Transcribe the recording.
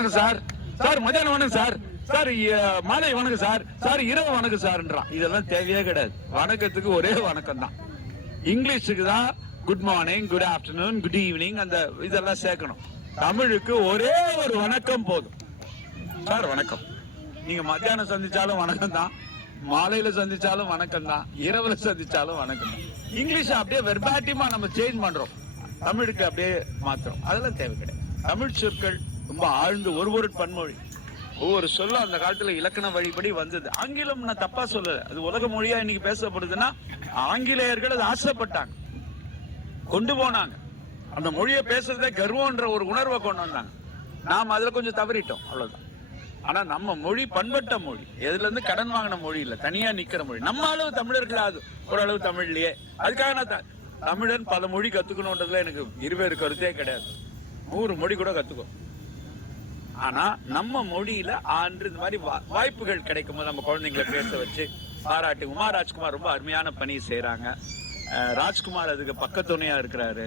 வணக்கம் sir, sir மதியானம் வணக்கம் சார், சார் மாலை வணக்கம் சார், சார் இரவு வணக்கம் சார்ன்றான். இதெல்லாம் தேவையே கிடையாது. வணக்கத்துக்கு ஒரே வணக்கம் தான். இங்கிலீஷுக்கு தான் good morning, good afternoon, good evening அந்த இதெல்லாம் சேர்க்கணும். தமிழுக்கு ஒரே ஒரு வணக்கம் போதும். சார் வணக்கம். நீங்க மத்தியானம் சந்திச்சாலும் வணக்கம் தான், மாலையில சந்திச்சாலும் வணக்கம் தான், இரவுல சந்திச்சாலும் வணக்கம் தான். இங்கிலீஷ் அப்படியே வெர்பாட்டிமா நம்ம சேஞ்ச் பண்றோம், தமிழுக்கு அப்படியே மாத்திரம். அதெல்லாம் தேவை கிடையாது. தமிழ் சொற்கள் ரொம்ப ஆழ்ந்து ஒரு பன்மொழி, ஒவ்வொரு சொல்லும் அந்த காலத்துல இலக்கண வழிபடி வந்தது. ஆங்கிலம் நான் தப்பா சொல்லல, அது உலக மொழியா இன்னைக்கு பேசப்படுதுன்னா ஆங்கிலேயர்கள் அது ஆசைப்பட்டாங்க, கொண்டு போனாங்க. அந்த மொழியை பேசுறதே கர்வம்ன்ற ஒரு உணர்வை கொண்டு வந்தாங்க. நாம் அதுல கொஞ்சம் தவறிட்டோம், அவ்வளவுதான். ஆனா நம்ம மொழி பண்பட்ட மொழி, எதுல இருந்து கடன் வாங்கின மொழி இல்ல, தனியா நிக்கிற மொழி. நம்ம அளவு தமிழர்கள் அது ஓரளவு தமிழ்லயே. அதுக்காக நான் தமிழன் பல மொழி கத்துக்கணும்ன்றதுல எனக்கு இருவேறு கருத்தே கிடையாது. 100 மொழி கூட கத்துக்கும். ஆனா நம்ம மொழியில ஆண்டு இந்த மாதிரி வாய்ப்புகள் கிடைக்கும் போது நம்ம குழந்தைங்களை பேச வச்சு பாராட்டி. உமா ராஜ்குமார் ரொம்ப அருமையான பணி செய்யறாங்க. ராஜ்குமார் அதுக்கு பக்கத்துணையா இருக்கிறாரு.